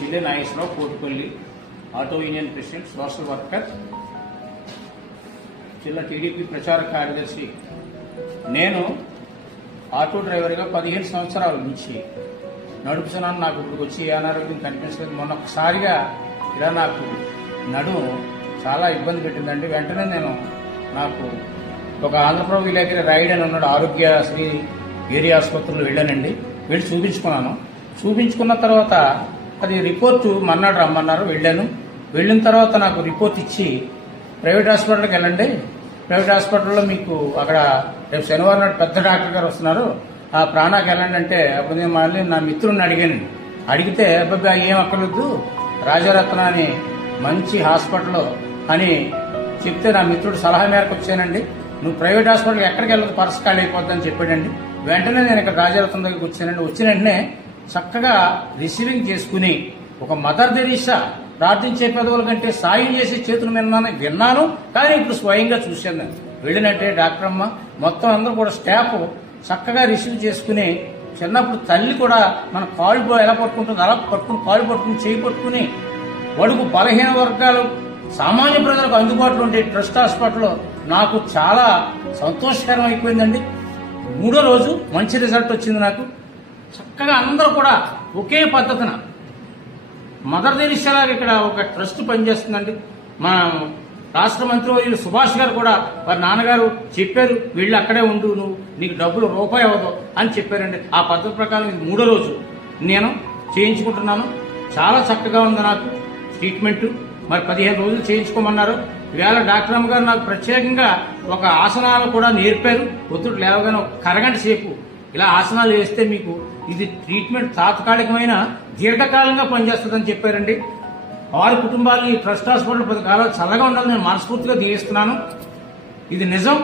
Chille Nageswararao, Kotipalli, auto union president, social worker, జిల్లా TDP ప్రచార కార్యదర్శి. నేను ఆటో డ్రైవర్గా 15 సంవత్సరాల నుంచి నడుపుతున్నాను. నాకు ఇప్పుడు వచ్చి ఏ అనారోగ్యం కనిపించలేదు. మొన్న ఒకసారిగా ఇలా నాకు నడుము చాలా ఇబ్బంది పెట్టిందండి. వెంటనే నాకు ఒక ఆంధ్రప్రభు విలేకరి రైడ్ అని ఉన్నాడు, ఆరోగ్యశ్రీ ఏరియా ఆసుపత్రిలో వెళ్ళానండి. వెళ్ళి చూపించుకున్నాను. చూపించుకున్న తర్వాత అది రిపోర్టు మన్నాడు రమ్మన్నారు. వెళ్ళాను. వెళ్ళిన తర్వాత నాకు రిపోర్ట్ ఇచ్చి ప్రైవేట్ హాస్పిటల్కి వెళ్ళండి, ప్రైవేట్ హాస్పిటల్లో మీకు అక్కడ రేపు శనివారం నాడు పెద్ద డాక్టర్ గారు వస్తున్నారు, ఆ ప్రాణాకి వెళ్ళండి అంటే అప్పుడు నేను మళ్ళీ నా మిత్రుడిని అడిగాను. అడిగితే అబ్బాయి ఏం అక్కర్లేదు, రాజరత్న అని మంచి హాస్పిటల్ అని చెప్తే నా మిత్రుడు సలహా మేరకు వచ్చానండి. నువ్వు ప్రైవేట్ హాస్పిటల్కి ఎక్కడికి వెళ్ళదు, పర్స్ ఖాళీ అయిపోద్దని చెప్పాడండి. వెంటనే నేను ఇక్కడ రాజరత్న దగ్గరికి వచ్చానండి. వచ్చిన వెంటనే చక్కగా రిసీవింగ్ చేసుకుని ఒక మదర్ తెరీసా ప్రార్థించే పెదవుల కంటే సాయం చేసే చేతులు విన్నాను, కానీ ఇప్పుడు స్వయంగా చూశాను. వెళ్ళినట్టే డాక్టర్ అమ్మ మొత్తం అందరూ కూడా స్టాఫ్ చక్కగా రిసీవ్ చేసుకుని, చిన్నప్పుడు తల్లి కూడా మన కాళ్ళు ఎలా పట్టుకుంటుందో అలా పట్టుకుని, కాళ్ళు పట్టుకుని, చేయి పట్టుకుని బడుగు బలహీన వర్గాలు సామాన్య ప్రజలకు అందుబాటులో ఉండే ట్రస్ట్ హాస్పిటల్లో నాకు చాలా సంతోషకరం అయిపోయిందండి. 3వ రోజు మంచి రిజల్ట్ వచ్చింది నాకు. చక్కగా అందరూ కూడా ఒకే పద్ధతిన మదర్ తెరీసాలాగా ఇక్కడ ఒక ట్రస్ట్ పనిచేస్తుందండి. మా రాష్ట్ర మంత్రివర్యులు సుభాష్ గారు కూడా వారి నాన్నగారు చెప్పారు, వీళ్ళు అక్కడే ఉండు, నువ్వు నీకు డబ్బులు రూపాయి అవ్వదు అని చెప్పారండి. ఆ పద్ధతి ప్రకారం ఇది 3వ రోజు నేను చేయించుకుంటున్నాను. చాలా చక్కగా ఉంది నాకు ట్రీట్మెంట్. మరి 15 రోజులు చేయించుకోమన్నారు. ఈవేళ డాక్టర్ అమ్మ గారు నాకు ప్రత్యేకంగా ఒక ఆసనాలు కూడా నేర్పారు. పొద్దుట లేవగానే ఒక అరగంట సేపు ఇలా ఆసనాలు వేస్తే మీకు ఇది ట్రీట్మెంట్ తాత్కాలికమైన దీర్ఘకాలంగా పనిచేస్తుందని చెప్పారండి. 6 కుటుంబాలు ఈ ట్రస్ట్ హాస్పిటల్ 10 కాలాలు చల్లగా ఉండాలని నేను మనస్ఫూర్తిగా దీవిస్తున్నాను. ఇది నిజం.